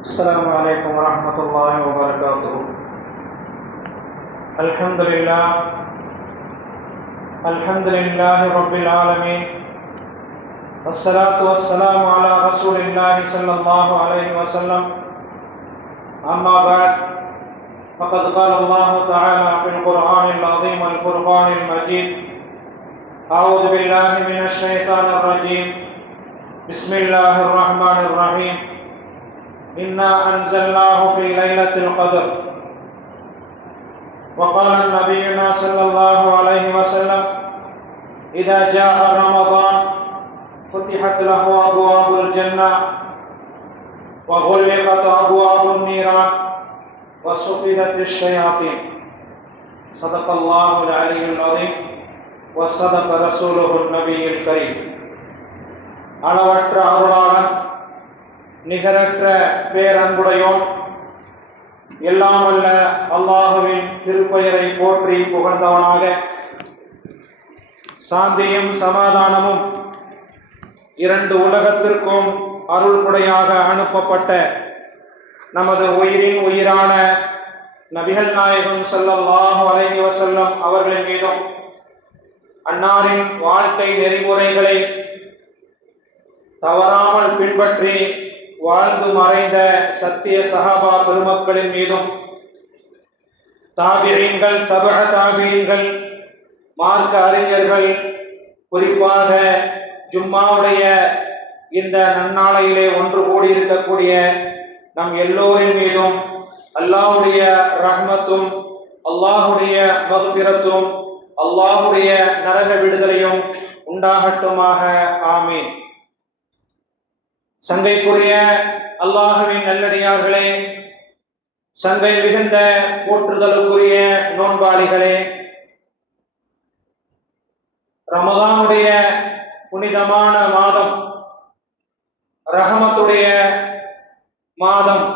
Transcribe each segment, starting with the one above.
السلام عليكم ورحمة الله وبركاته. الحمد لله رب العالمين، والصلاة والسلام على رسول الله صلى الله عليه وسلم. أما بعد، فقد قال الله تعالى في القرآن العظيم والفرقان المجيد: أعوذ بالله من الشيطان الرجيم، بسم الله الرحمن الرحيم. إنا أنزلناه في ليلة القدر. وقال نبينا صلى الله عليه وسلم: إذا جاء رمضان فتحت له أبواب الجنة وغلقت أبواب النيران وصفدت الشياطين. صدق الله العلي العظيم وصدق رسوله النبي الكريم. அளவற்ற அருளாளன், நிகரற்ற பேரன்புடையோன், எல்லாம் வல்ல அல்லாஹுவின் திருப்பெயரை போற்றி புகழ்ந்தவனாக, சாந்தியும் சமாதானமும் இரண்டு உலகத்திற்கும் அருள்குடையாக அனுப்பப்பட்ட நமது உயிரின் உயிரான நபிகள் நாயகம் ஸல்லல்லாஹு அலைஹி வஸல்லம் அவர்களின் மீதும், அன்னாரின் வாழ்க்கை நெறிமுறைகளை தவறாமல் பின்பற்றி வாழ்ந்து மறைந்த சத்திய சஹாபா பெருமக்களின் மீதும், தாபிஈன்கள், தபஅ தாபிஈன்கள், மார்க்க அறிஞர்கள், குறிப்பாக ஜும்மாவுடைய இந்த நன்னாளையிலே ஒன்று கூடியிருக்கக்கூடிய நம் எல்லோரின் மீதும் அல்லாஹுடைய ரஹ்மத்தும், அல்லாஹுடைய மக்ஃபிரத்தும், அல்லாஹுடைய நரக விடுதலையும் உண்டாகட்டுமாக. ஆமீன். சங்கைக்குரிய அல்லாஹுவின் நல்லடியார்களே, சங்கை மிகுந்த போற்றுதலுக்குரிய நோன்பாளிகளே, ரமதானுடைய புனிதமான மாதம், ரஹமத்துடைய மாதம்,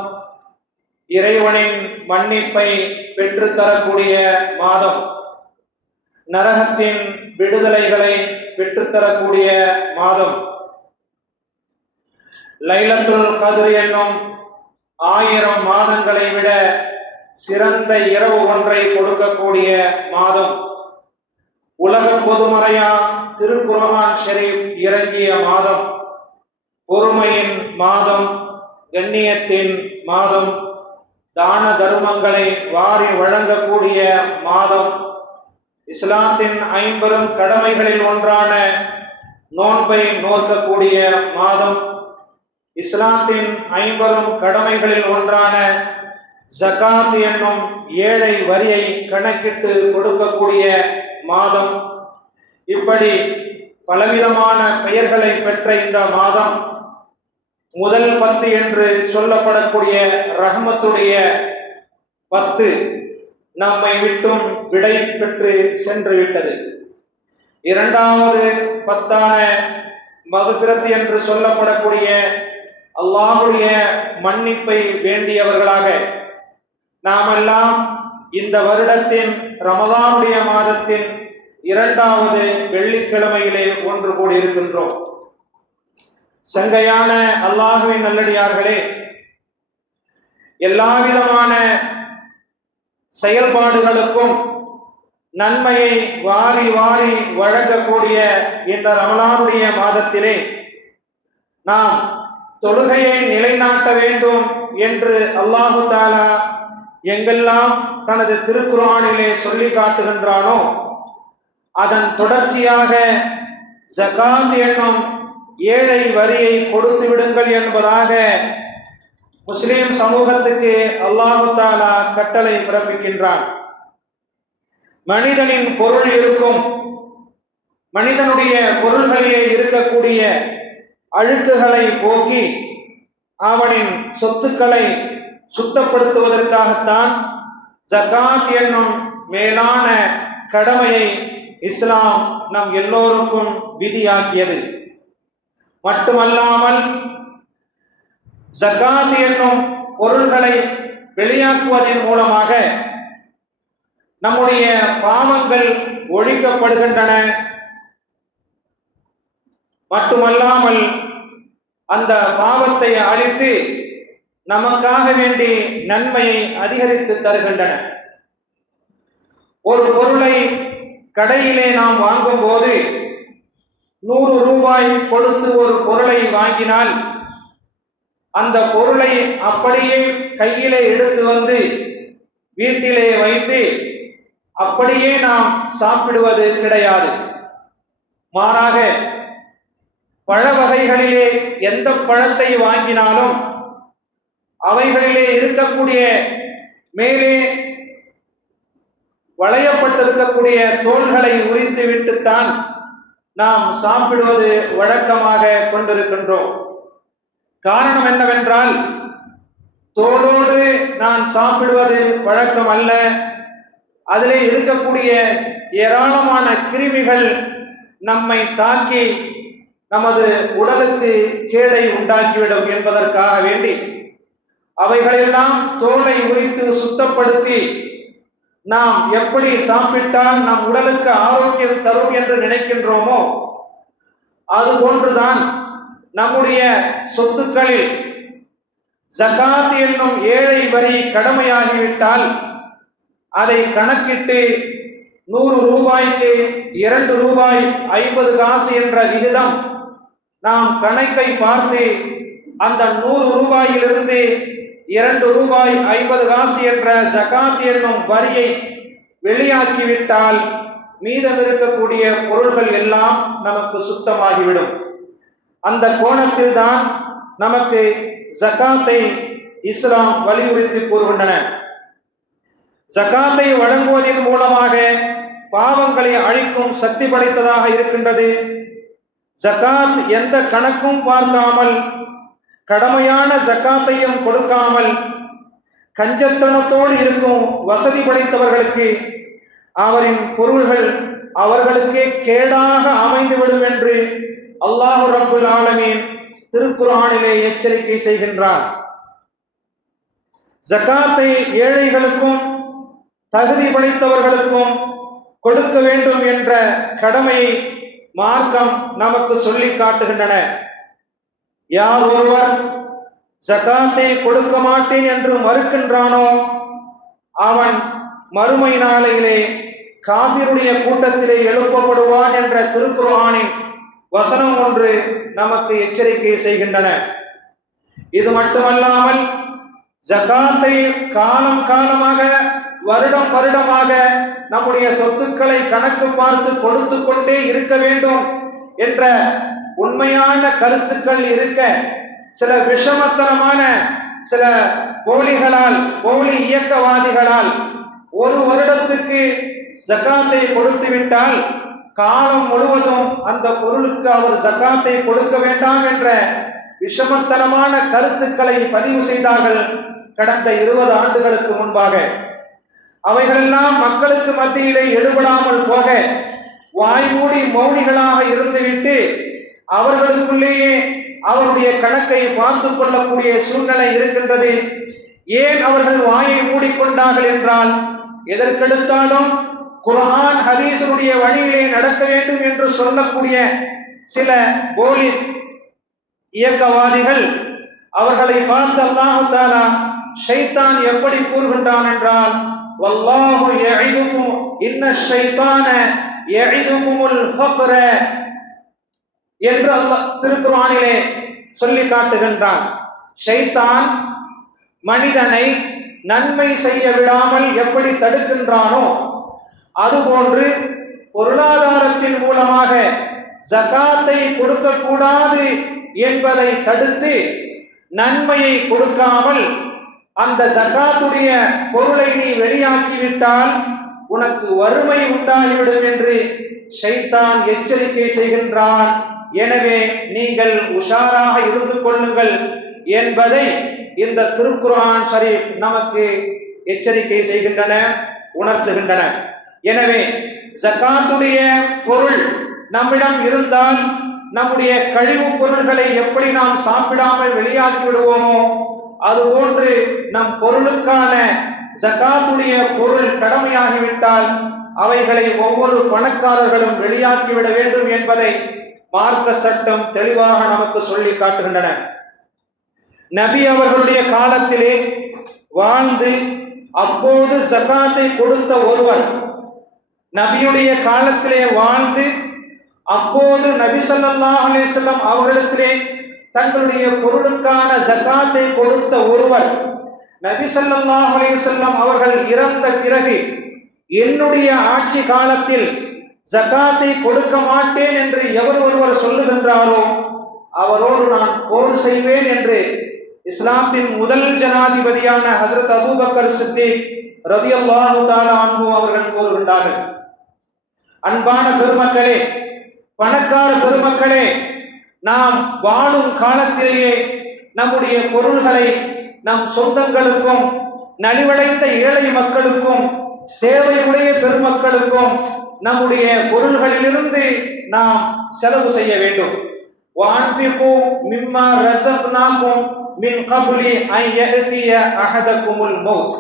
இறைவனின் மன்னிப்பை பெற்றுத்தரக்கூடிய மாதம், நரகத்தின் விடுதலைகளை பெற்றுத்தரக்கூடிய மாதம், லைலத்துல் கத்ர் என்னும் 1000 மாதங்களை விட சிறந்த இரவு ஒன்றை கொடுக்கக்கூடிய மாதம், உலக பொதுமறையா திருக்குர்ஆன் ஷரீஃப் இறங்கிய மாதம், பொறுமையின் மாதம், கண்ணியத்தின் மாதம், தான தர்மங்களை வாரி வழங்கக்கூடிய மாதம், இஸ்லாத்தின் 50 கடமைகளில் ஒன்றான நோன்பை நோக்கக்கூடிய மாதம், இஸ்லாத்தின் 50 கடமைகளில் ஒன்றான ஜகாத் என்னும் ஏழை வரியை கணக்கிட்டு கொடுக்கக்கூடிய மாதம். இப்படி பலவிதமான பெயர்களை பெற்ற இந்த மாதம் முதல் 10 என்று சொல்லப்படக்கூடிய ரஹ்மத்துடைய 10 நம்மை விட்டும் விடை பெற்று சென்று விட்டது. இரண்டாவது 10ஆன மக்ஃபிரத் என்று சொல்லப்படக்கூடிய அல்லாஹுடைய மன்னிப்பை வேண்டியவர்களாக நாமெல்லாம் இந்த வருடத்தின் ரமதானுடைய மாதத்தின் 2வது வெள்ளிக்கிழமையிலே ஒன்று கூடியிருக்கின்றோம். சங்கையான அல்லாஹுவின் நல்லடியார்களே, எல்லாவிதமான செயல்பாடுகளுக்கும் நன்மையை வாரி வாரி வழங்கக்கூடிய இந்த ரமலானுடைய மாதத்திலே நாம் தொழுகையை நிலைநாட்ட வேண்டும் என்று அல்லாஹு தஆலா எங்கெல்லாம் தனது திருக்குர்ஆனிலே சொல்லி காட்டுகின்றானோ, அதன் தொடர்ச்சியாக ஜகாத் என்னும் ஏழை வரியை கொடுத்து விடுங்கள் என்பதாக முஸ்லிம் சமூகத்துக்கு அல்லாஹு தஆலா கட்டளை பிறப்பிக்கின்றான். மனிதனின் பொருள் இருக்கும், மனிதனுடைய பொருள்களிலே இருக்கக்கூடிய அழுக்குகளை போக்கி அவனின் சொத்துக்களை சுத்தப்படுத்துவதற்காகத்தான் ஜகாத் என்னும் மேலான கடமையை இஸ்லாம் நம் எல்லோருக்கும் விதியாக்கியது. மட்டுமல்லாமல் ஜகாத் என்னும் பொருள்களை வெளியாக்குவதன் மூலமாக நம்முடைய பாவங்கள் ஒழிக்கப்படுகின்றன. மட்டுமல்லாமல் அந்த பாவத்தை அழித்து நமக்காக வேண்டி நன்மையை அதிகரித்து தருகின்றன. ஒரு பொருளை கடையிலே நாம் வாங்கும் போது 100 ரூபாய் கொடுத்து ஒரு பொருளை வாங்கினால் அந்த பொருளை அப்படியே கையிலே எடுத்து வந்து வீட்டிலே வைத்து அப்படியே நாம் சாப்பிடுவது கிடையாது. மாறாக பழ வகைகளிலே எந்த பழத்தை வாங்கினாலும் அவைகளிலே இருக்கக்கூடிய மேலே வளையப்பட்டிருக்கக்கூடிய தோள்களை உரித்து விட்டுத்தான் நாம் சாப்பிடுவது வழக்கமாக கொண்டிருக்கின்றோம். காரணம் என்னவென்றால், தோளோடு நான் சாப்பிடுவது பழக்கம் அல்ல. அதிலே இருக்கக்கூடிய ஏராளமான கிருமிகள் நம்மை தாக்கி நமது உடலுக்கு கேடை உண்டாக்கிவிடும் என்பதற்காக வேண்டி அவைகளெல்லாம் தோலை உரித்து சுத்தப்படுத்தி நாம் எப்படி சாப்பிட்டால் நம் உடலுக்கு ஆரோக்கியம் தரும் என்று நினைக்கின்றோமோ அதுபோன்றுதான் நம்முடைய சொத்துக்களில் ஜகாத் என்னும் ஏழை வரி கடமையாகிவிட்டால் அதை கணக்கிட்டு 100 ரூபாய்க்கு 2 ரூபாய் 50 காசு என்ற விகிதம் நாம் கணக்கை பார்த்து அந்த 100 ரூபாயிலிருந்து 2 ரூபாய் 50 காசு என்ற ஜகாத் என்னும் வரியை வெளியாக்கிவிட்டால் மீதம் இருக்கக்கூடிய பொருள்கள் எல்லாம் நமக்கு சுத்தமாகிவிடும். அந்த கோணத்தில் தான் நமக்கு ஜகாத்தை இஸ்லாம் வலியுறுத்தி கூறுகின்றன. ஜகாத்தை வழங்குவதன் மூலமாக பாவங்களை அழிக்கும் சக்தி படைத்ததாக இருக்கின்றது. ஜகாத் எந்த கணக்கும் பார்க்காமல் கடமையான ஜகாத்தையும் கொடுக்காமல் கஞ்சத்தனத்தோடு இருக்கும் வசதி படைத்தவர்களுக்கு அவரின் பொருள்கள் அவர்களுக்கே கேடாக அமைந்துவிடும் என்று அல்லாஹ் ரப்புல் ஆலமீன் திருக்குர்ஆனிலே எச்சரிக்கை செய்கின்றார். ஜகாத்தை ஏழைகளுக்கும் தகுதி படைத்தவர்களுக்கும் கொடுக்க வேண்டும் என்ற கடமையை மார்க்கம் நமக்கு சொல்லி காட்டுகின்றன. யார் ஒருவர் ஜகாத்தை கொடுக்க மாட்டேன் என்று மறுக்கின்றானோ அவன் மறுமை நாளையிலே காஃபிருடைய கூட்டத்திலே எழுப்பப்படுவான் என்ற திருக்குர்ஆனின் வசனம் ஒன்று நமக்கு எச்சரிக்கை செய்கின்றன. இது மட்டுமல்லாமல் ஜகாத்தை காலம் காலமாக வருடம் வருடமாக நம்முடைய சொத்துக்களை கணக்கு பார்த்து கொடுத்து கொண்டே இருக்க வேண்டும் என்ற உண்மையான கருத்துக்கள் இருக்க சில விஷமத்தனமான சில போலி இயக்கவாதிகளால் ஒரு வருடத்துக்கு ஜகாத்தை கொடுத்து விட்டால் காலம் முழுவதும் அந்த பொருளுக்கு அவர் ஜகாத்தை கொடுக்க வேண்டாம் என்ற விஷமத்தனமான கருத்துக்களை பதிவு செய்தார்கள் கடந்த 20 ஆண்டுகளுக்கு முன்பாக. அவைகளெல்லாம் மக்களுக்கு மத்தியிலே எடுபடாமல் போக வாய்மூடி மௌனிகளாக இருந்துவிட்டு அவர்களுக்குள்ளேயே அவருடைய கணக்கை பார்த்து கொள்ளக்கூடிய சூழ்நிலை இருக்கின்றது. ஏன் அவர்கள் வாயை மூடிக்கொண்டார்கள் என்றால், எதற்கெடுத்தாலும் குர்ஆன் ஹதீஸுடைய வழியிலே நடக்க வேண்டும் என்று சொல்லக்கூடிய சில போலி இயக்கவாதிகள் அவர்களை பார்த்து அல்லாஹ் தஆலா ஷைத்தான் எப்படி கூறுகின்றான் என்றால், வல்லாஹு யஇதுகும் இன்னஷ்-ஷைத்தான யஇதுகுமுல் ஃபக்ர என்று அல்லாஹ் திருக்குர்ஆனிலே சொல்லி காட்டுகின்றான். ஷைத்தான் மனிதனை நன்மை செய்ய விடாமல் எப்படி தடுக்கின்றானோ அதுபோன்று பொருளாதாரத்தின் மூலமாக ஜகாத்தை கொடுக்க கூடாது என்பதை தடுத்து நன்மையை கொடுக்காமல் அந்த ஜகாத்துடைய பொருளை நீ வெளியாக்கிவிட்டால் உனக்கு வறுமை உண்டாகிவிடும் என்று ஷைத்தான் எச்சரிக்கை செய்கின்றான். எனவே நீங்கள் உஷாராக இருந்து கொள்ளுங்கள் என்பதை இந்த திருக்குர்ஆன் ஷரீஃப் நமக்கு எச்சரிக்கை செய்கின்றன, உணர்த்துகின்றன. எனவே ஜகாத்துடைய பொருள் நம்மிடம் இருந்தால் நம்முடைய கழிவு பொருள்களை எப்படி நாம் சாப்பிடாமல் வெளியாக்கி விடுவோமோ அதுபோன்று நம் பொருளுக்கான ஜகாத்துடைய பொருள் கடமையாகிவிட்டால் அவைகளை ஒவ்வொரு பணக்காரர்களும் வெளியாக்கிவிட வேண்டும் என்பதை மார்க்க சட்டம் தெளிவாக நமக்கு சொல்லி காட்டுகின்றன. நபி அவர்களுடைய காலத்திலே வாழ்ந்து அப்போது ஜகாத்தை கொடுத்த ஒருவர், நபியுடைய காலத்திலே வாழ்ந்து அப்போது நபி ஸல்லல்லாஹு அலைஹி வஸல்லம் அவர்களிடத்திலே தங்களுடைய பொருளுக்கான ஜகாத்தை கொடுத்த ஒருவர், நபி ஸல்லல்லாஹு அலைஹி வஸல்லம் அவர்கள் இறந்த பிறகு என்னுடைய ஆட்சி காலத்தில் ஜகாத்தை கொடுக்க மாட்டேன் என்று எவர் ஒருவர் சொல்லுகின்றாரோ அவரோடு நான் போர் செய்வேன் என்று இஸ்லாத்தின் முதல் ஜனாதிபதியான ஹஜ்ரத் அபூபக்கர் சித்திக் ரலியல்லாஹு தஆலா அன்ஹு அவர்கள் கூறுகின்றார்கள். அன்பான பெருமக்களே, பணக்கார பெருமக்களே, நாம் வாழும் காலத்திலேயே நம்முடைய பொருள்களை நம் சொந்தங்களுக்கும் நலிவடைந்த ஏழை மக்களுக்கும் தேவையுடைய பெருமக்களுக்கும் நம்முடைய பொருள்களிலிருந்து நாம் செலவு செய்ய வேண்டும். وَأَنْفِقُوا مِمَّا رَزَقْنَاكُمْ مِنْ قَبْلِ أَنْ يَأْتِيَ أَحَدَكُمُ الْمَوْتُ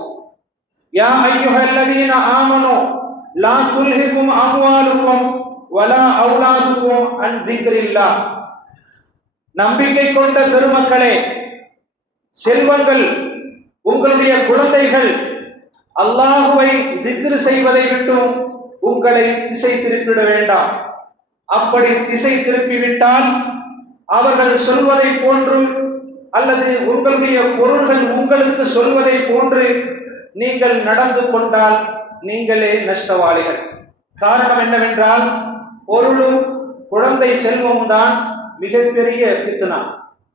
يَا أَيُّهَا الَّذِينَ آمَنُوا لَا تُلْهِكُمْ أَمْوَالُكُمْ وَلَا أَوْلَادُكُمْ عَنْ ذِكْرِ اللَّهِ. நம்பிக்கை கொண்ட பெருமக்களே, செல்வங்கள், உங்களுடைய குழந்தைகள் அல்லாஹுவை திக்ர் செய்வதை விட்டும் உங்களை திசை திருப்பிவிட வேண்டாம். அப்படி திசை திருப்பிவிட்டால் அவர்கள் சொல்வதை போன்று அல்லது உங்களுடைய பொருள்கள் உங்களுக்கு சொல்வதை போன்று நீங்கள் நடந்து கொண்டால் நீங்களே நஷ்டவாளிகள். காரணம் என்னவென்றால், பொருளும் குழந்தை செல்வமும் தான் மிகப்பெரிய ஃபித்னா,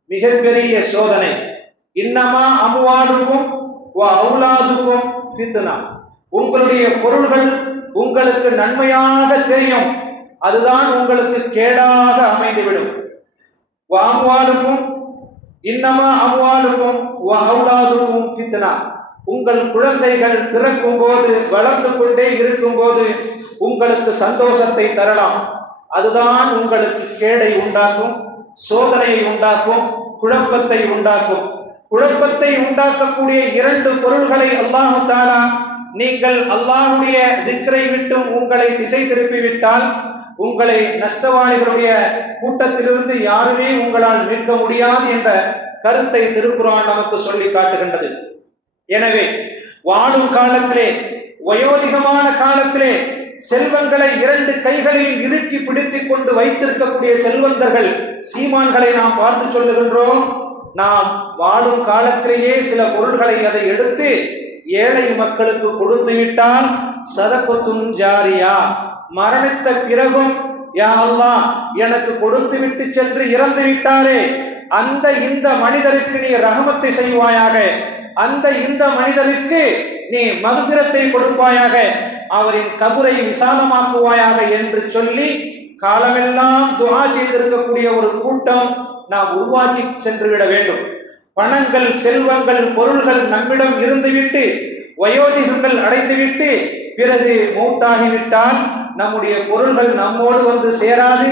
மிகப்பெரிய சோதனை. இன்னமா அம்வாலுக்கும் வ அவுலாதுக்கும் ஃபித்னா. உங்களுடைய பொருள்கள் உங்களுக்கு நன்மையாக தெரியும், அதுதான் உங்களுக்கு கேடாக அமைந்துவிடும். அம்வாலுக்கும் இன்னமா அம்வாலுக்கும் வ அவுலாதுக்கும் ஃபித்னா. உங்கள் குழந்தைகள் பிறக்கும் போது வளர்ந்து கொண்டே இருக்கும் போது உங்களுக்கு சந்தோஷத்தை தரலாம், அதுதான் உங்களுக்கு கேடை உண்டாக்கும், சோதனையை உண்டாக்கும், குழப்பத்தை உண்டாக்கும். குழப்பத்தை உண்டாக்கக்கூடிய இரண்டு பொருள்களை அல்லாஹ் தஆலா, நீங்கள் அல்லாஹ்வுடைய திக்ரை விட்டும் உங்களை திசை திருப்பிவிட்டால் உங்களை நஷ்டவாளிகளுடைய கூட்டத்திலிருந்து யாருமே உங்களால் மீட்க முடியாது என்ற கருத்தை திருக்குர்ஆன் நமக்கு சொல்லி காட்டுகின்றது. எனவே வாழும் காலத்திலே, வயோதிகமான காலத்திலே செல்வங்களை இரண்டு கைகளையும் இறுக்கி பிடித்துக் கொண்டு வைத்திருக்கக்கூடிய செல்வந்தர்கள், சீமான்களை நாம் பார்த்து சொல்லுகின்றோம். நாம் வாழும் காலத்திலேயே சில பொருள்களை அதை எடுத்து ஏழை மக்களுக்கு கொடுத்து விட்டால் சதகத்துன் ஜாரியா, மரணித்த பிறகும் யா அல்லாஹ் எனக்கு கொடுத்து விட்டு சென்று இறந்து விட்டாரே, அந்த இந்த மனிதருக்கு நீ ரஹமத்தை செய்வாயாக, அந்த இந்த மனிதருக்கு நீ மக்ஃபிரத்தை கொடுப்பாயாக, அவரின் கபரை விசாலமாக்குவாயாக என்று சொல்லி காலமெல்லாம் துஆ செய்திருக்கக்கூடிய ஒரு கூட்டம் நாம் உருவாக்கி சென்றுவிட வேண்டும். பணங்கள், செல்வங்கள், பொருள்கள் நம்மிடம் இருந்துவிட்டு வயோதிகங்கள் அடைந்துவிட்டு பிறகு மௌத்தாகிவிட்டால் நம்முடைய பொருள்கள் நம்மோடு வந்து சேராது.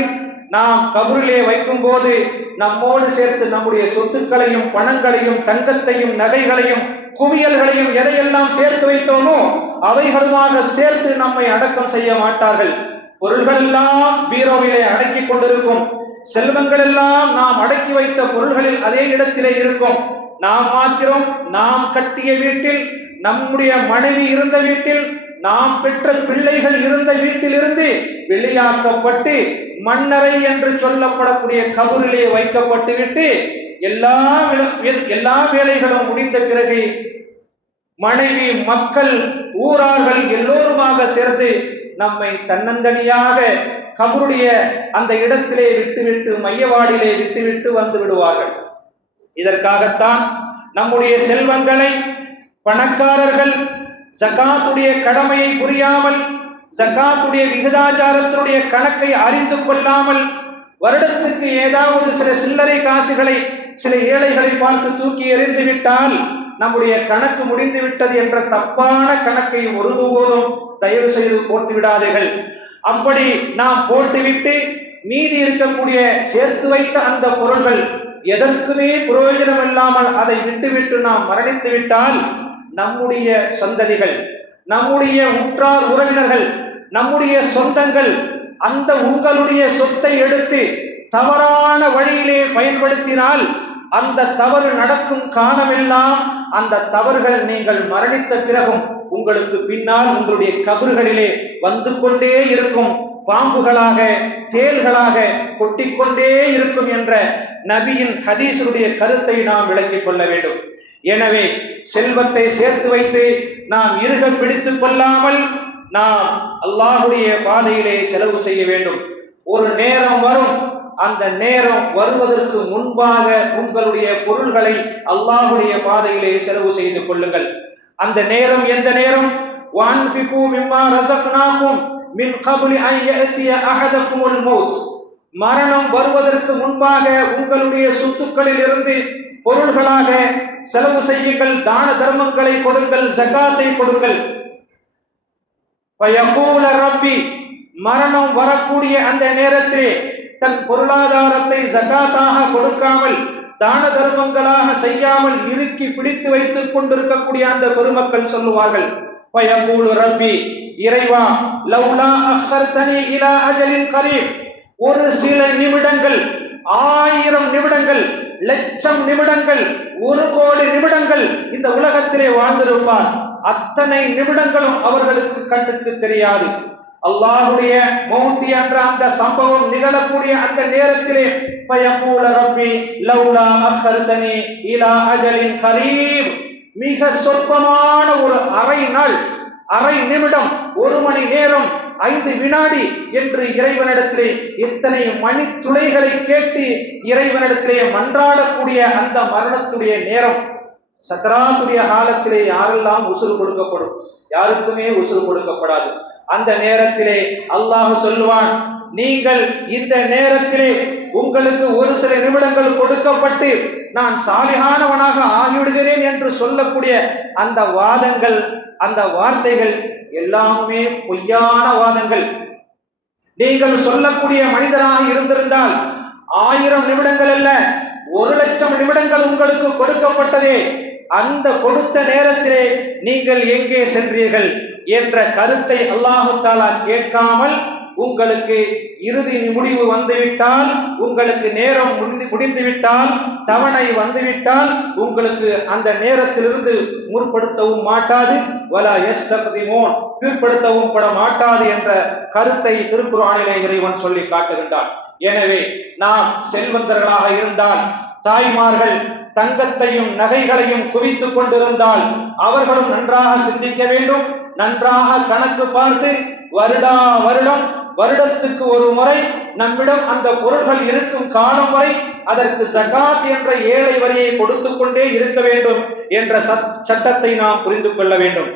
நாம் கபரிலே வைக்கும் போது நம்மோடு சேர்த்து நம்முடைய சொத்துக்களையும் பணங்களையும் தங்கத்தையும் நகைகளையும் குவியல்களையும் எதையெல்லாம் சேர்த்து வைத்தோமோ அவைகளுமாக சேர்த்து நம்மை அடக்கம் செய்ய மாட்டார்கள். பொருள்கள் எல்லாம் பீரோவிலே அடக்கி கொண்டிருக்கும், செல்வங்கள் எல்லாம் நாம் அடக்கி வைத்த பொருள்களில் அதே இடத்திலே இருக்கும். நாம் மாத்திரம் நாம் கட்டிய வீட்டில், நம்முடைய மனைவி இருந்த வீட்டில், நாம் பெற்ற பிள்ளைகள் இருந்த வீட்டிலிருந்து வெளியாக்கப்பட்டு மண்ணறை என்று சொல்லப்படக்கூடிய கபரிலே வைக்கப்பட்டு விட்டு எல்லா வேலைகளும் முடிந்த பிறகு மனைவி, மக்கள், ஊரார்கள் எல்லோருமாக சேர்ந்து நம்மை தன்னந்தனியாக கபருடைய அந்த இடத்திலே விட்டுவிட்டு, மையவாடிலே விட்டுவிட்டு வந்து விடுவார்கள். இதற்காகத்தான் நம்முடைய செல்வங்களை பணக்காரர்கள் ஜகாத்துடைய கடமையை புரியாமல், ஜகாத்துடைய விகிதாச்சாரத்தினுடைய கணக்கை அறிந்து கொள்ளாமல், வருடத்துக்கு ஏதாவது சில சில்லறை காசுகளை சில ஏழைகளை பார்த்து தூக்கி எறிந்து விட்டால் நம்முடைய கணக்கு முடிந்து விட்டது என்ற தப்பான கணக்கை ஒருபோதும் தயவு செய்து போட்டு விடாதீர்கள். அப்படி நாம் போட்டுவிட்டு மீதி இருக்கக்கூடிய சேர்த்து வைத்த அந்த பொருள்கள் எதற்குமே பிரயோஜனம் இல்லாமல் அதை விட்டுவிட்டு நாம் மரணித்து விட்டால் நம்முடைய சந்ததிகள், நம்முடைய உற்றார் உறவினர்கள், நம்முடைய சொந்தங்கள் அந்த உங்களுடைய சொத்தை எடுத்து தவறான வழியிலே பயன்படுத்தினால் அந்த தவறு நடக்கும் காலமெல்லாம் அந்த தவறுகள் நீங்கள் மரணித்த பிறகும் உங்களுக்கு பின்னால் உங்களுடைய கபறுகளிலே வந்து கொண்டே இருக்கும், பாம்புகளாக தேள்களாக கொட்டிக்கொண்டே இருக்கும் என்ற நபியின் ஹதீஸுடைய கருத்தை நாம் விளங்கிக் கொள்ள வேண்டும். எனவே செல்வத்தை சேர்த்து வைத்து நாம் இறுக பிடித்துக் கொள்ளாமல் நாம் அல்லாஹுடைய பாதையிலே செலவு செய்ய வேண்டும். ஒரு நேரம் வரும், அந்த நேரம் வருவதற்கு முன்பாக உங்களுடைய பொருள்களை அல்லாஹுடைய பாதையிலே செலவு செய்து கொள்ளுங்கள். அந்த நேரம் எந்த நேரம்? வஅன்ஃபிகு மிம்மா ரஸக்னாகும் மின் கப்லி அன் யஅதிய அஹதகுமுல் மௌத். மரணம் வருவதற்கு முன்பாக உங்களுடைய சொத்துக்களில் இருந்து பொருள்களாக செலவு செய்யுங்கள், தான தர்மங்களை கொடுங்கள், ஜகாத்தை கொடுங்கள். ஃபயகூல ரப்பி, மரணம் வரக்கூடிய அந்த நேரத்திலே தன் பொருளாதாரத்தை ஜகாத்தாக கொடுக்காமல் தான தர்மங்களாக செய்யாமல் இறுக்கி பிடித்து வைத்துக் கொண்டிருக்கக்கூடிய அந்த பெருமக்கள் சொல்லுவார்கள், ஃபயகூலு ரப்பி, இறைவா, லவ்லா அஹ்ஹர்தனி இலா அஜலின் கரீப், ஒரு சில நிமிடங்கள், 1000 நிமிடங்கள், லட்சம் நிமிடங்கள், 1 கோடி நிமிடங்கள் இந்த உலகத்திலே வாழ்ந்திருப்பார். அத்தனை நிமிடங்களும் அவர்களுக்கு கண்ணுக்கு தெரியாது. அல்லாஹுடைய மௌத்தி என்ற அந்த சம்பவம் நிகழக்கூடிய அந்த நேரத்திலே ஃபயகூல ரப்பி லவ்லா அஹ்ஹர்தனி இலா அஜலின் கரீப், மிக சொற்பமான ஒரு அரை நாள், அரை நிமிடம், 1 மணி நேரம், 5 வினாடி என்று இறைவனிடத்திலே இத்தனை மணித்துளைகளை கேட்டு இறைவனிடத்திலே மன்றாடக்கூடிய அந்த மரணத்துடைய நேரம், சக்கராத்துடைய காலத்திலே யாரெல்லாம் உசுறு கொடுக்கப்படும்? யாருக்குமே உசுறு கொடுக்கப்படாது. அந்த நேரத்திலே அல்லாஹ் சொல்லுவான், நீங்கள் இந்த நேரத்திலே உங்களுக்கு ஒரு சில நிமிடங்கள் கொடுக்கப்பட்டு நான் சாலிஹானவனாக ஆகிவிடுகிறேன் என்று சொல்லக்கூடிய அந்த வாதங்கள், அந்த வார்த்தைகள் எல்லாமே பொய்யான வாதங்கள். நீங்கள் சொல்லக்கூடிய மனிதராக இருந்திருந்தால் 1000 நிமிடங்கள் அல்ல, 1,00,000 நிமிடங்கள் உங்களுக்கு கொடுக்கப்பட்டதே, அந்த கொடுத்த நேரத்திலே நீங்கள் எங்கே சென்றீர்கள் என்ற கருத்தை அல்லாஹு தஆலா கேட்காமல் உங்களுக்கு இறுதி முடிவு வந்துவிட்டால், உங்களுக்கு நேரம் முடிந்துவிட்டால், தவணை வந்துவிட்டால் உங்களுக்கு அந்த நேரத்திலிருந்து முற்படுத்தவும் மாட்டாது, வலா யஸ்தக்திமூன், பிற்படுத்தவும் பட மாட்டாது என்ற கருத்தை திருக்குர்ஆனிலே இறைவன் சொல்லி காட்டுகின்றான். எனவே நாம் செல்வந்தர்களாக இருந்தால், தாய்மார்கள் தங்கத்தையும் நகைகளையும் குவித்துக் கொண்டிருந்தால் அவர்களும் நன்றாக சிந்திக்க வேண்டும். நன்றாக கணக்கு பார்த்து வருடம் வருடத்துக்கு ஒரு முறை நம்மிடம் அந்த பொருள்கள் இருக்கும் காலம் வரை அதற்கு ஜகாத் என்ற ஏழை வரியை கொடுத்து கொண்டே இருக்க வேண்டும் என்ற சட்டத்தை நாம் புரிந்து கொள்ள வேண்டும்.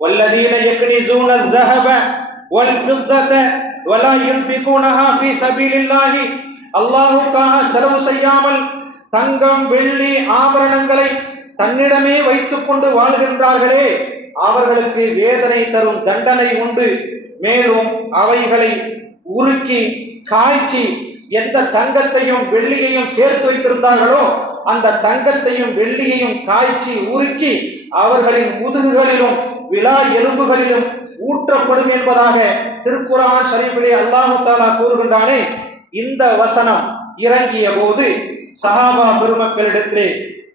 வல்லதீன யக்னிஸூன الذهب والفضة ولا ينفقونها في سبيل الله, அல்லாஹ்வுக்காக செலவு செய்யாமல் தங்கம் வெள்ளி ஆபரணங்களை தன்னிடமே வைத்துக் கொண்டு வாழ்கின்றார்களே, அவர்களுக்கு வேதனை தரும் தண்டனை உண்டு. மேலும் அவைகளை உருக்கி காய்ச்சி எந்த தங்கத்தையும் வெள்ளியையும் சேர்த்து வைத்திருந்தார்களோ அந்த தங்கத்தையும் வெள்ளியையும் காய்ச்சி உருக்கி அவர்களின் முதுகுகளிலும் விலா எலும்புகளிலும் ஊற்றப்படும் என்பதாக திருக்குர்ஆன் ஷரீஃபிலே அல்லாஹ் தஆலா கூறுகின்றானே. இந்த வசனம் இறங்கிய போது சஹாபா பெருமக்களிடத்திலே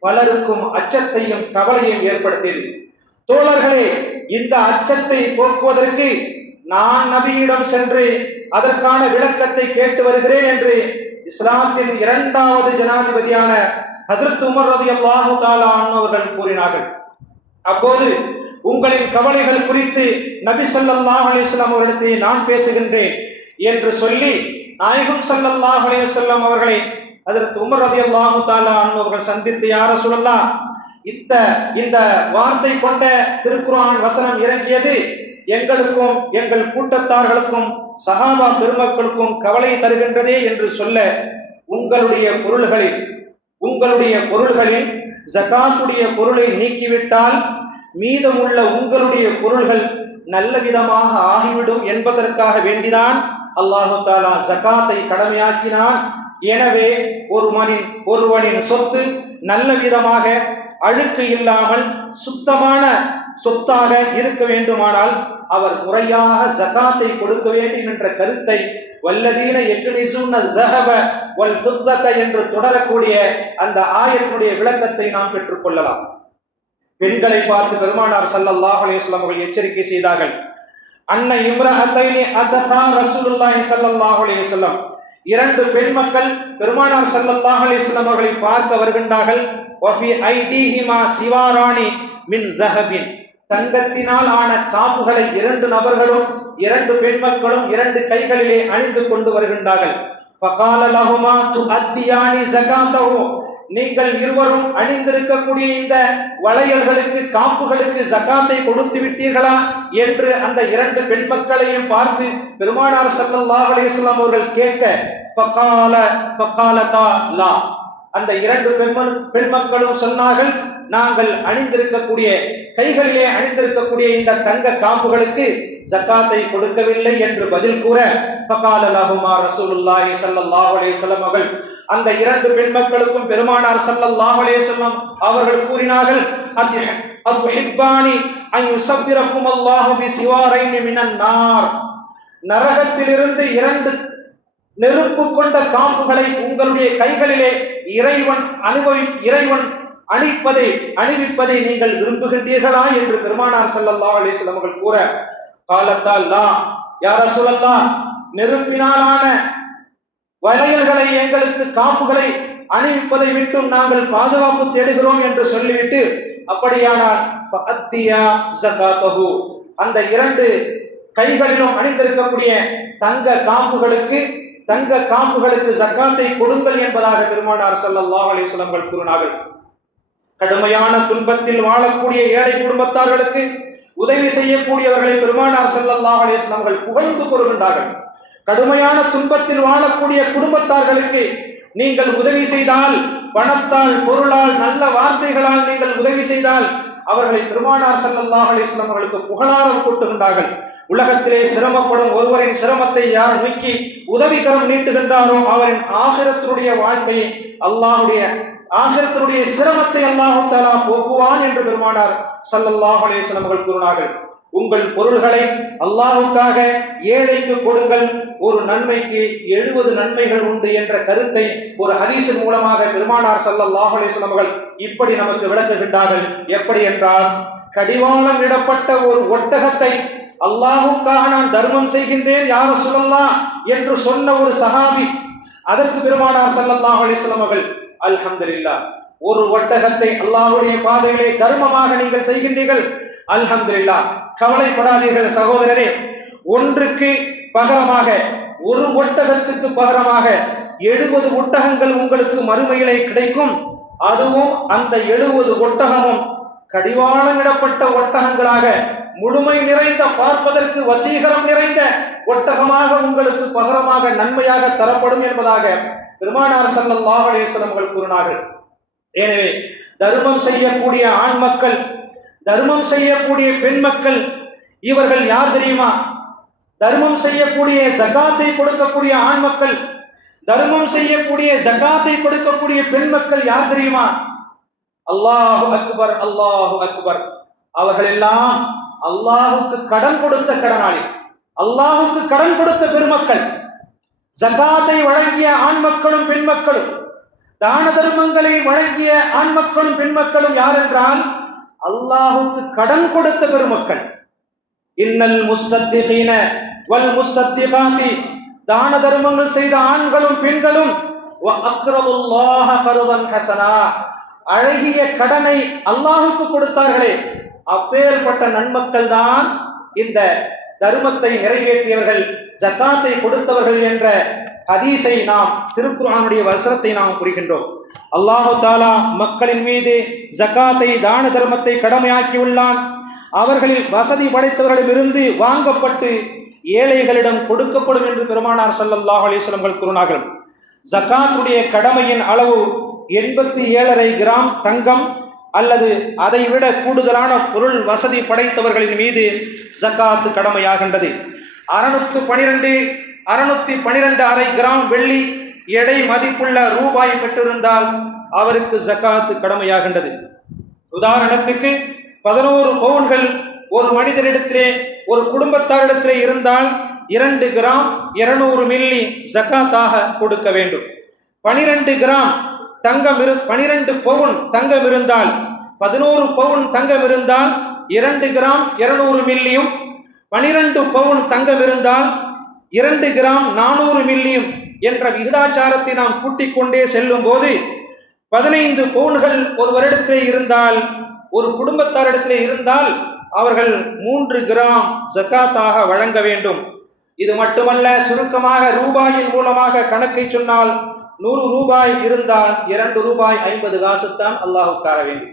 பலருக்கும் அச்சத்தையும் கவலையும் ஏற்படுத்தியது. தோழர்களே, இந்த அச்சத்தை போக்குவதற்கு நான் நபியிடம் சென்று அதற்கான விளக்கத்தை கேட்டு வருகிறேன் என்று இஸ்லாத்தின் 2வது ஜனாதிபதியான ஹஜ்ரத் உமர் ரலியல்லாஹு தஆலா அன்ஹு அவர்கள் கூறினார்கள். அப்போது உங்களின் கவலைகள் குறித்து நபி ஸல்லல்லாஹு அலைஹி வஸல்லம் அவர்களிடத்தில் நான் பேசுகின்றேன் என்று சொல்லி நாயகம் ஸல்லல்லாஹு அலைஹி வஸல்லம் அவர்களை ஹஜ்ரத் உமர் ரலியல்லாஹு தஆலா அன்ஹு அவர்கள் சந்தித்து, யா ரசூலல்லாஹ், இந்த வார்த்தை கொண்ட திருக்குர்ஆன் வசனம் இறங்கியது எங்களுக்கும் எங்கள் கூட்டத்தார்களுக்கும் சஹாபா பெருமக்களுக்கும் கவலை தருகின்றதே என்று சொல்ல, உங்களுடைய பொருள்களில் ஜகாத்துடைய பொருளை நீக்கிவிட்டால் மீதமுள்ள உங்களுடைய பொருள்கள் நல்ல விதமாக ஆகிவிடும் என்பதற்காக வேண்டிதான் அல்லாஹு தஆலா ஜகாத்தை கடமையாக்கினான். எனவே ஒருவனின் சொத்து நல்ல விதமாக அழுக்கு இல்லாமல் சுத்தமான சொத்தாக இருக்க வேண்டுமானால் அவர் முறையாக ஜகாத்தை கொடுக்க வேண்டும் என்ற கருத்தை வல்லதீன யக்னிஸூன ذஹப வல் ஃபித்தத என்று தொடரக்கூடிய அந்த ஆயத்தினுடைய விளக்கத்தை நாம் பெற்றுக்கொள்ளலாம். பெண்களை பார்த்து பெருமானார் ஸல்லல்லாஹு அலைஹி வஸல்லம் அவர்கள் எச்சரிக்கை செய்தார்கள். அன்ன இம்ரஹத்தைனி அததா ரசூலுல்லாஹி ஸல்லல்லாஹு அலைஹி வஸல்லம், இரண்டு பெண் மக்கள் பெருமானார் ஸல்லல்லாஹு அலைஹி வஸல்லம் அவர்களை பார்க்க வருகின்றார்கள். வஃபி ஐதீஹிமா சிவாரானி மின் ذஹபின், தங்கத்தினால் ஆன காப்புகளை இரண்டு நபர்களும் இரண்டு பெண் மக்களும் இரண்டு கைகளிலே அணிந்து கொண்டு வருகின்றார்கள். ஃபகால லஹுமா துஅத்தியானி ஸகாத்தஹு, நீங்கள் இருவரும் அணிந்திருக்கக்கூடிய இந்த வளையல்களுக்கு காப்புகளுக்கு ஜகாத்தை கொடுத்து விட்டீர்களா என்று அந்த இரண்டு பெண் மக்களையும் பார்த்து பெருமானார் ஸல்லல்லாஹு அலைஹி வஸல்லம் அவர்கள் கேட்க, ஃபகாலதா லா, அந்த இரண்டு பெண் மக்களும் சொன்னார்கள், நாங்கள் அணிந்திருக்கக்கூடிய கைகளிலே அணிந்திருக்கக்கூடிய இந்த தங்க காப்புகளுக்கு ஜகாத்தை கொடுக்கவில்லை என்று பதில் கூற, ஃபகால லஹுமா ரசூலுல்லாஹி ஸல்லல்லாஹு அலைஹி வஸல்லம் அவர்கள் அந்த இரண்டு பெண் மக்களுக்கும் பெருமானார் ஸல்லல்லாஹு அலைஹி வஸல்லம் அவர்கள் கூறினார்கள், அத்ஹிப்பானி அன் யுஸவ்விரக்கும் அல்லாஹு பிசிவாரைனி மினன் நார், நரகத்திலிருந்து இரண்டு நெருப்பு கொண்ட காம்புகளை உங்களுடைய கைகளிலே இறைவன் அணிவிப்பதை நீங்கள் விரும்புகின்றீர்களா என்று பெருமானார் ஸல்லல்லாஹு அலைஹி வஸல்லம் அவர்கள் கூற, காலத்தால் லா யா ரசூலல்லாஹ், நெருப்பினாலான வளையல்களை எங்களுக்கு காப்புகளை அணிவிப்பதை விட்டு நாங்கள் பாதுகாப்பு தேடுகிறோம் என்று சொல்லிவிட்டு, அப்படியானால் ஃபஅத்தியா ஸகாத்தஹு, அந்த இரண்டு கைகளிலும் அணிந்திருக்கக்கூடிய தங்க காம்புகளுக்கு ஜகாத்தை கொடுங்கள் என்பதாக பெருமானார் ஸல்லல்லாஹு அலைஹி வஸல்லம் அவர்கள் கூறினார்கள். கடுமையான துன்பத்தில் வாழக்கூடிய ஏழை குடும்பத்தார்களுக்கு உதவி செய்யக்கூடியவர்களை பெருமானார் ஸல்லல்லாஹு அலைஹி வஸல்லம் அவர்கள் புகழ்ந்து கூறுகின்றார்கள். கடுமையான துன்பத்தில் வாழக்கூடிய குடும்பத்தார்களுக்கு நீங்கள் உதவி செய்தால், பணத்தால் பொருளால் நல்ல வார்த்தைகளால் நீங்கள் உதவி செய்தால் அவர்களை பெருமானார் ஸல்லல்லாஹு அலைஹி வஸல்லம் அவர்களுக்கு புகழாரம் கூட்டுகின்றார்கள். உலகத்திலே சிரமப்படும் ஒருவரின் சிரமத்தை யார் நீக்கி உதவிகரம் நீட்டுகின்றாரோ அவரின் ஆகிரத்தினுடைய வாழ்க்கையை ஆகிரத்தினுடைய சிரமத்தை அல்லாஹு தஆலா போக்குவான் என்று பெருமானார் ஸல்லல்லாஹு அலைஹி வஸல்லம் அவர்கள் கூறினார்கள். உங்கள் பொருள்களை அல்லாஹ்வுக்காக ஏழைக்கு கொடுங்கள், ஒரு நன்மைக்கு 70 நன்மைகள் உண்டு என்ற கருத்தை ஒரு ஹதீஸின் மூலமாக பெருமானார் ஸல்லல்லாஹு அலைஹி வஸல்லம் அவர்கள் இப்படி நமக்கு விளக்குகின்றார்கள். எப்படி என்றால், கடிவாளம் இடப்பட்ட ஒரு ஒட்டகத்தை அல்லாஹ்வுக்காக நான் தர்மம் செய்கின்றேன் யா ரசூலல்லாஹ் என்று சொன்ன ஒரு சஹாபி, அதற்கு பெருமானார் ஸல்லல்லாஹு அலைஹி வஸல்லம் அவர்கள், அல்ஹம்துலில்லாஹ், ஒரு ஒட்டகத்தை அல்லாஹ்வுடைய பாதையிலே தர்மமாக நீங்கள் செய்கின்றீர்கள், அல்ஹம்துலில்லாஹ், கவலைப்படாதீர்கள் சகோதரரே, ஒன்றுக்கு பகரமாக, ஒரு ஒட்டகத்துக்கு பகரமாக 70 ஒட்டகங்கள் உங்களுக்கு மறுமையிலே கிடைக்கும். அதுவும் அந்த 70 ஒட்டகமும் கடிவாளமிடப்பட்ட ஒட்டகங்களாக, முழுமை நிறைந்த, பார்ப்பதற்கு வசீகரம் நிறைந்த ஒட்டகமாக உங்களுக்கு பகரமாக நன்மையாக தரப்படும் என்பதாக பெருமானார் ஸல்லல்லாஹு அலைஹி வஸல்லம் அவர்கள் கூறினார்கள். எனவே தர்மம் செய்யக்கூடிய ஆண் மக்கள், தர்மம் செய்யக்கூடிய பெண் மக்கள், இவர்கள் யார் தெரியுமா? தர்மம் செய்யக்கூடிய ஜகாத்தை கொடுக்கக்கூடிய ஆண் மக்கள், தர்மம் செய்யக்கூடிய ஜகாத்தை கொடுக்கக்கூடிய பெண் மக்கள் யார் தெரியுமா? அல்லாஹு அக்பர், அல்லாஹு அக்பர். அவர்கள் எல்லாம் அல்லாஹுக்கு கடன் கொடுத்த கடனாளி, அல்லாஹுக்கு கடன் கொடுத்த பெருமக்கள். ஜகாத்தை வழங்கிய ஆண் மக்களும் பெண் மக்களும், தான தர்மங்களை வழங்கிய ஆண் மக்களும் பெண் மக்களும் யார் என்றால் அல்லாஹுக்கு கடன் கொடுத்த பெருமக்கள். இன்னல் முஸ்ஸத்திகீன வல் முஸ்ஸத்திகாத்தி, தான தர்மங்கள் செய்த ஆண்களும் பெண்களும், வ அக்ரதுல்லாஹ கர்தன் ஹஸனா, அழகிய கடனை அல்லாஹுக்கு கொடுத்தார்களே, அப்பேற்பட்ட நன்மக்கள் தான் இந்த தர்மத்தை நிறைவேற்றியவர்கள், ஜகாத்தை கொடுத்தவர்கள் என்ற ஹதீஸை நாம், திருக்குர்ஆனுடைய வசனத்தை நாம் புரிகின்றோம். அல்லாஹு தஆலா மக்களின் மீது ஜகாத்தை, தான தர்மத்தை கடமையாக்கி உள்ளான். அவர்களில் வசதி படைத்தவர்களிடமிருந்து வாங்கப்பட்டு ஏழைகளிடம் கொடுக்கப்படும் என்று பெருமானார் ஸல்லல்லாஹு அலைஹி வஸல்லம் அவர்கள் கூறினார்கள். ஜகாத்துடைய கடமையின் அளவு 87.5 கிராம் தங்கம் அல்லது அதைவிட கூடுதலான பொருள் வசதி படைத்தவர்களின் மீது ஜகாத்து கடமையாகின்றது. 612.5 கிராம் வெள்ளி எடை மதிப்புள்ள ரூபாய் பெற்றிருந்தால் அவருக்கு ஜகாத்து கடமையாகின்றது. உதாரணத்துக்கு 11 பவுன்கள் ஒரு மனிதரிடத்திலே, ஒரு குடும்பத்தாரிடத்திலே இருந்தால் 2 கிராம் 200 மில்லி ஜகாத்தாக கொடுக்க வேண்டும். 12 கிராம் தங்கம் 12 பவுன் தங்கம் இருந்தால் 11 பவுன் தங்கம் இருந்தால் 2 கிராம் 200 மில்லியும், 12 பவுன் தங்கம் இருந்தால் 2 கிராம் 400 மில்லியும் என்ற விகிதாச்சாரத்தை நாம் கூட்டிக் கொண்டே செல்லும் போது 15 பவுன்கள் ஒரு வருடத்திலே இருந்தால், ஒரு குடும்பத்தாரிடத்திலே இருந்தால் அவர்கள் 3 கிராம் ஜகாத்தாக வழங்க வேண்டும். இது மட்டுமல்ல, சுருக்கமாக ரூபாயின் மூலமாக கணக்கை சொன்னால் 100 ரூபாய் இருந்தால் 2 ரூபாய் 50 காசுத்தான் அல்லாஹ்வுக்காக வேண்டி.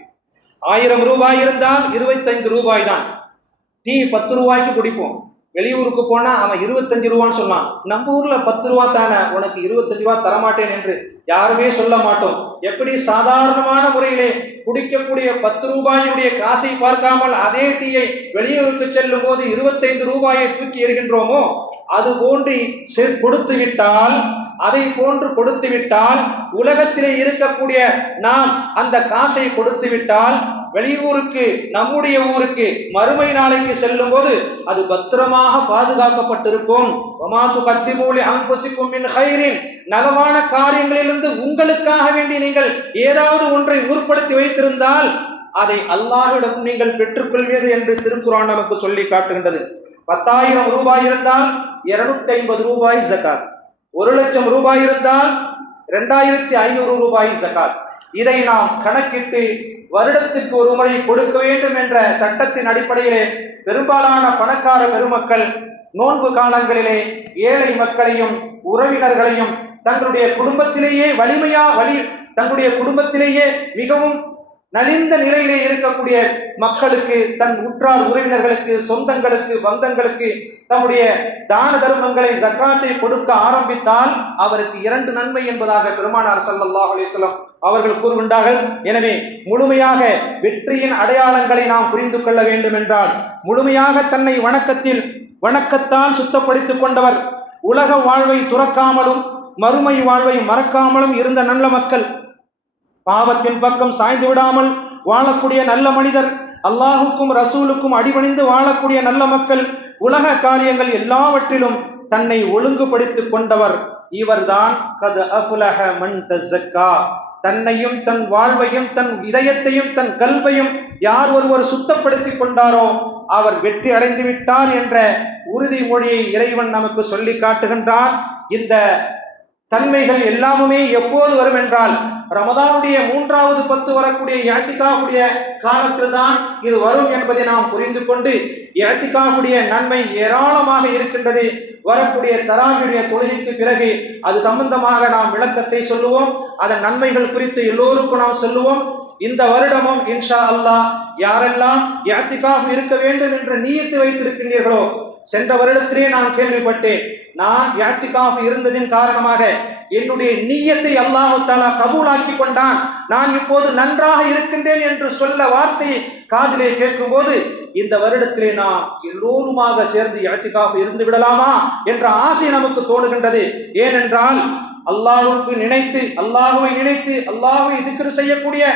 1000 ரூபாய் இருந்தால் 25 ரூபாய் தான். டீ 10 ரூபாய்க்கு குடிப்போம். வெளியூருக்கு போனா அவன் 25 ரூபான்னு சொன்னான். நம்ம ஊர்ல 10 ரூபா தானே, உனக்கு 25 ரூபா தரமாட்டேன் என்று யாருமே சொல்ல மாட்டோம். எப்படி சாதாரணமான முறையிலே குடிக்கக்கூடிய 10 ரூபாயுடைய காசை பார்க்காமல் அதே டீயை வெளியூருக்கு செல்லும் போது 25 ரூபாயை தூக்கி எறிகின்றோமோ, அது போன்று கொடுத்து விட்டால், அதை போன்று கொடுத்து விட்டால், உலகத்திலே இருக்கக்கூடிய நாம் அந்த காசை கொடுத்து விட்டால் வெளியூருக்கு, நம்முடைய ஊருக்கு மறுமை நாளைக்கு செல்லும் போது அது பத்திரமாக பாதுகாக்கப்பட்டிருக்கும். நலவான காரியங்களிலிருந்து உங்களுக்காக வேண்டி நீங்கள் ஏதாவது ஒன்றை உட்படுத்தி வைத்திருந்தால் அதை அல்லாஹ்விடம் நீங்கள் பெற்றுக்கொள்வீர்கள் என்று திருக்குர்ஆன் நமக்கு சொல்லி காட்டுகின்றது. 10,000 ரூபாய் இருந்தால் 250 ரூபாய் ஜகாத், 1,00,000 ரூபாய் இருந்தால் 2,500 ரூபாய் ஜகாத். இதை நாம் கணக்கிட்டு வருடத்துக்கு ஒரு முறை கொடுக்க வேண்டும் என்ற சட்டத்தின் அடிப்படையிலே பெரும்பாலான பணக்கார பெருமக்கள் நோன்பு காலங்களிலே ஏழை மக்களையும் உறவினர்களையும் தங்களுடைய குடும்பத்திலேயே தங்களுடைய குடும்பத்திலேயே மிகவும் நலிந்த நிலையிலே இருக்கக்கூடிய மக்களுக்கு, தன் உற்றார் உறவினர்களுக்கு, சொந்தங்களுக்கு, பந்தங்களுக்கு தம்முடைய தான தர்மங்களை ஜக்காத்தை கொடுக்க ஆரம்பித்தால் அவருக்கு 2 நன்மை என்பதாக பெருமானார் ஸல்லல்லாஹு அலைஹி வஸல்லம் அவர்கள் கூறுகின்றார்கள். எனவே முழுமையாக வெற்றியின் அடையாளங்களை நாம் புரிந்து கொள்ள வேண்டும் என்றால், முழுமையாக தன்னை வணக்கத்தால் சுத்தப்படுத்திக் கொண்டவர், உலக வாழ்வை துறக்காமலும் மறுமை வாழ்வை மறக்காமலும் இருந்த நல்ல மக்கள், பாவத்தின் பக்கம் சாய்ந்து விடாமல் வாழக்கூடிய நல்ல மனிதர், அல்லாஹுக்கும் ரசூலுக்கும் அடிபணிந்து வாழக்கூடிய நல்ல மக்கள், உலக காரியங்கள் எல்லாவற்றிலும் தன்னை ஒழுங்குபடுத்திக் கொண்டவர், இவர்தான் கத் அஃப்லஹ மன் தஸக்கா. தன்னையும் தன் வாழ்வையும் தன் இதயத்தையும் தன் கல்வையும் யார் ஒருவர் சுத்தப்படுத்திக் கொண்டாரோ அவர் வெற்றி அடைந்து விட்டார் என்ற உறுதிமொழியை இறைவன் நமக்கு சொல்லி காட்டுகின்றான். இந்த தன்மைகள் எல்லாமுமே எப்போது வரும் என்றால், ரமதானுடைய 3வது 10 வரக்கூடிய இஅ்திகாஃபுடைய காலத்தில் தான் இது வரும் என்பதை நாம் புரிந்து கொண்டு, இஅ்திகாஃபுடைய நன்மை ஏராளமாக இருக்கின்றது. வரக்கூடிய தராவியுடைய தொழுகைக்கு பிறகு அது சம்பந்தமாக நாம் விளக்கத்தை சொல்லுவோம். அதன் நன்மைகள் குறித்து எல்லோருக்கும் நாம் சொல்லுவோம். இந்த வருடமும் இன்ஷா அல்லாஹ் யாரெல்லாம் இஅ்திகாஃப் இருக்க வேண்டும் என்ற நியத்து வைத்திருக்கின்றீர்களோ, சென்ற வருடத்திலே நான் கேள்விப்பட்டேன், நான் இஅ்திகாஃப் இருந்ததின் காரணமாக என்னுடைய நியத்தை அல்லாஹ் தஆலா கபூலாக்கி கொண்டான், நான் இப்போது நன்றாக இருக்கின்றேன் என்று சொல்ல வார்த்தையை காதிலே கேட்கும் போது, இந்த வருடத்திலே நாம் எல்லோருமாக சேர்ந்து இஅ்திகாஃப் இருந்து விடலாமா என்ற ஆசை நமக்கு தோணுகின்றது. ஏனென்றால் அல்லாஹ்வை நினைத்து அல்லாஹ்வை திக்ர் செய்யக்கூடிய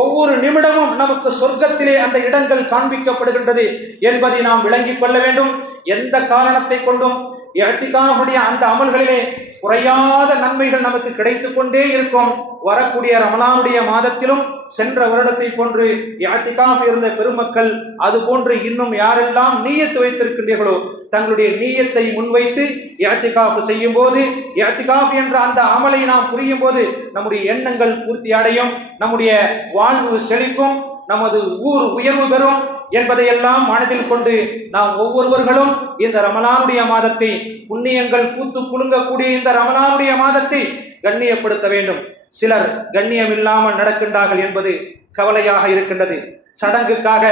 ஒவ்வொரு நிமிடமும் நமக்கு சொர்க்கத்திலே அந்த இடங்கள் காண்பிக்கப்படுகின்றது என்பதை நாம் விளங்கிக் கொள்ள வேண்டும். எந்த காரணத்தை கொண்டும் இஅ்திகாஃபுடைய அந்த அமல்களிலே குறையாத நன்மைகள் நமக்கு கிடைத்து கொண்டே இருக்கும். வரக்கூடிய ரமலானுடைய மாதத்திலும் சென்ற வருடத்தை போன்று இஅ்திகாஃப் இருந்த பெருமக்கள், அது போன்று இன்னும் யாரெல்லாம் நியத்து வைத்திருக்கின்றீர்களோ தங்களுடைய நியத்தை முன்வைத்து இஅ்திகாஃப் செய்யும் போது, இஅ்திகாஃப் என்ற அந்த அமலை நாம் புரியும் போது நம்முடைய எண்ணங்கள் பூர்த்தி அடையும், நம்முடைய வாழ்வு செழிக்கும், நமது ஊர் உயர்வு பெறும் என்பதையெல்லாம் மனதில் கொண்டு நாம் ஒவ்வொருவர்களும் இந்த ரமலானுடைய மாதத்தை, புண்ணியங்கள் பூத்து குலுங்கக்கூடிய இந்த ரமலானுடைய மாதத்தை கண்ணியப்படுத்த வேண்டும். சிலர் கண்ணியம் இல்லாமல் நடக்கின்றார்கள் என்பது கவலையாக இருக்கின்றது. சடங்குக்காக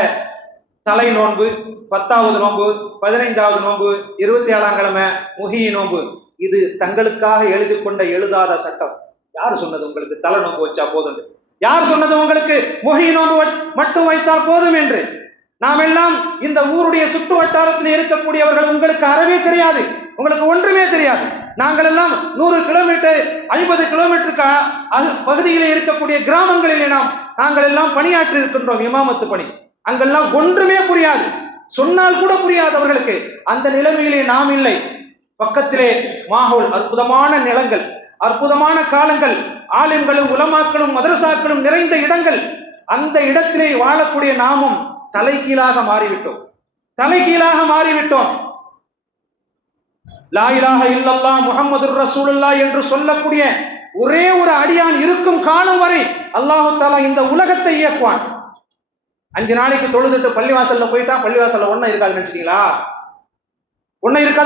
தலை நோன்பு, 10வது நோன்பு, 15வது நோன்பு, 27ஆம் கிழமை முஹிய நோன்பு, இது தங்களுக்காக எழுதி கொண்ட எழுதாத சட்டம். யார் சொன்னது உங்களுக்கு தலை நோன்பு வச்சா போதும்? யார் சொன்னது உங்களுக்கு முஹிய நோன்பு மட்டும் வைத்தால் போதும் என்று? நாம் எல்லாம் இந்த ஊருடைய சுற்று வட்டாரத்தில் இருக்கக்கூடியவர்கள், உங்களுக்கு அறவே தெரியாது, உங்களுக்கு ஒன்றுமே தெரியாது. நாங்கள் எல்லாம் 100 கிலோமீட்டர் 50 கிலோமீட்டருக்கு பகுதியிலே இருக்கக்கூடிய கிராமங்களிலே நாங்கள் எல்லாம் பணியாற்றி இருக்கின்றோம், இமாமத்து பணி. அங்கெல்லாம் ஒன்றுமே புரியாது, சொன்னால் கூட புரியாது அவர்களுக்கு. அந்த நிலைமையிலே நாம் இல்லை. பக்கத்திலே மாஹோல், அற்புதமான நிலங்கள், அற்புதமான காலங்கள், ஆலிம்களும் உலமாக்களும் மதரசாக்களும் நிறைந்த இடங்கள். அந்த இடத்திலே வாழக்கூடிய நாமும் தலைகீழாக மாறிவிட்டோம். லா இலாஹ இல்லல்லாஹ் முஹம்மதுர் ரசூலுல்லாஹ் என்று சொல்லக்கூடிய ஒரே ஒரு அடியான் இருக்கும் காலம் வரை அல்லாஹு தஆலா இந்த உலகத்தை இயக்குவான். 5 நாளைக்கு தொழுதுட்டு பள்ளிவாசல்ல போயிட்டா பள்ளிவாசல்ல ஒன்னும் இருக்காதுன்னு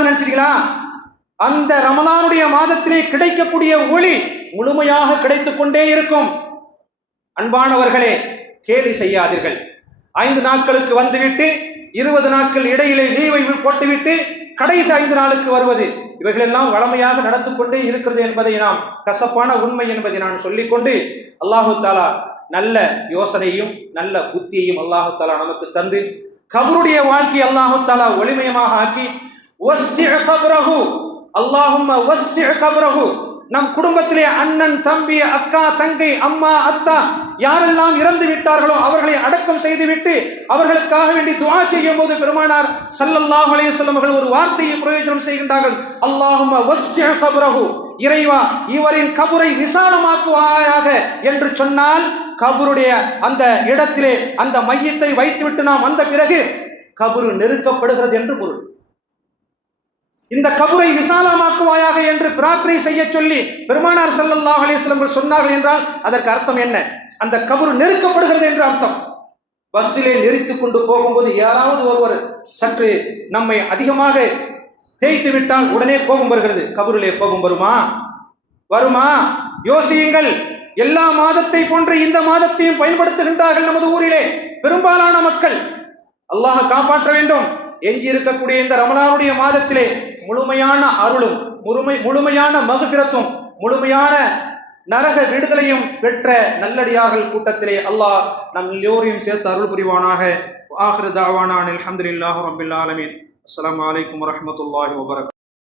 நினைச்சிட்டீங்களா? அந்த ரமலானுடைய மாதத்திலே கிடைக்கக்கூடிய ஒளி முழுமையாக கிடைத்துக் கொண்டே இருக்கும். அன்பானவர்களே, கேலி செய்யாதீர்கள். 5 நாட்களுக்கு வந்துவிட்டு 20 நாட்கள் இடையிலே லீவை போட்டுவிட்டு கடைசி 5 நாளுக்கு வருவது, இவைகளெல்லாம் வளமையாக நடந்து கொண்டே இருக்கிறது என்பதை நாம், கசப்பான உண்மை என்பதை நான் சொல்லிக்கொண்டு, அல்லாஹு தாலா நல்ல யோசனையும் நல்ல புத்தியையும் அல்லாஹு தாலா நமக்கு தந்து கபருடைய வாழ்க்கை அல்லாஹு தாலா ஒளிமயமாக ஆக்கி அல்லாஹும்ம வஸ்ஸி கபரஹு, நம் குடும்பத்திலே அண்ணன், தம்பி, அக்கா, தங்கை, அம்மா, அத்தா யாரெல்லாம் இறந்து விட்டார்களோ அவர்களை அடக்கம் செய்துவிட்டு அவர்களுக்காக வேண்டி துஆ செய்யும் போது பெருமானார் ஸல்லல்லாஹு அலைஹி வஸல்லம் அவர்கள் ஒரு வார்த்தையை பிரயோஜனம் செய்கின்றார்கள். அல்லாஹும்ம வஸ்ஸி கபரஹு, இறைவா இவரின் கபரை விசாலமாக்குவாயாக என்று சொன்னால், கபருடைய அந்த இடத்திலே அந்த மையத்தை வைத்துவிட்டு நாம் வந்த பிறகு கபரு நெருக்கப்படுகிறது என்று பொருள். இந்த கபரை விசாலமாக்குவாயாக என்று பிரார்த்தனை செய்ய சொல்லி பெருமானார் ஸல்லல்லாஹு அலைஹி வஸல்லம் சொன்னார்கள் என்றால் அதற்கு அர்த்தம் என்ன? அந்த கபரு நெருக்கப்படுகிறது என்று அர்த்தம். பஸ்ஸிலே நெரித்துக் கொண்டு போகும்போது யாராவது ஒருவர் சற்று நம்மை அதிகமாக தேய்த்து விட்டால் உடனே கோபம் வருகிறது. கபரிலே கோபம் வருமா? யோசியுங்கள். எல்லா மாதத்தை போன்று இந்த மாதத்தையும் பயன்படுத்துகின்றார்கள் நமது ஊரிலே பெரும்பாலான மக்கள். அல்லாஹ் காப்பாற்ற வேண்டும். எஞ்சி இருக்கக்கூடிய இந்த ரமலானுடைய மாதத்திலே முழுமையான அருளும் முழுமையான மக்ஃபிரத்தும் முழுமையான நரக விடுதலையும் பெற்ற நல்லடியார்கள் கூட்டத்திலே அல்லாஹ் நம் எல்லோரையும் சேர்த்து அருள் புரிவானாக. ஆகிரு தாவானா அல்ஹம்துலில்லாஹி ரப்பில் ஆலமீன். அஸ்ஸலாமு அலைக்கும் வரஹ்மத்துல்லாஹி வபரகாத்துஹு.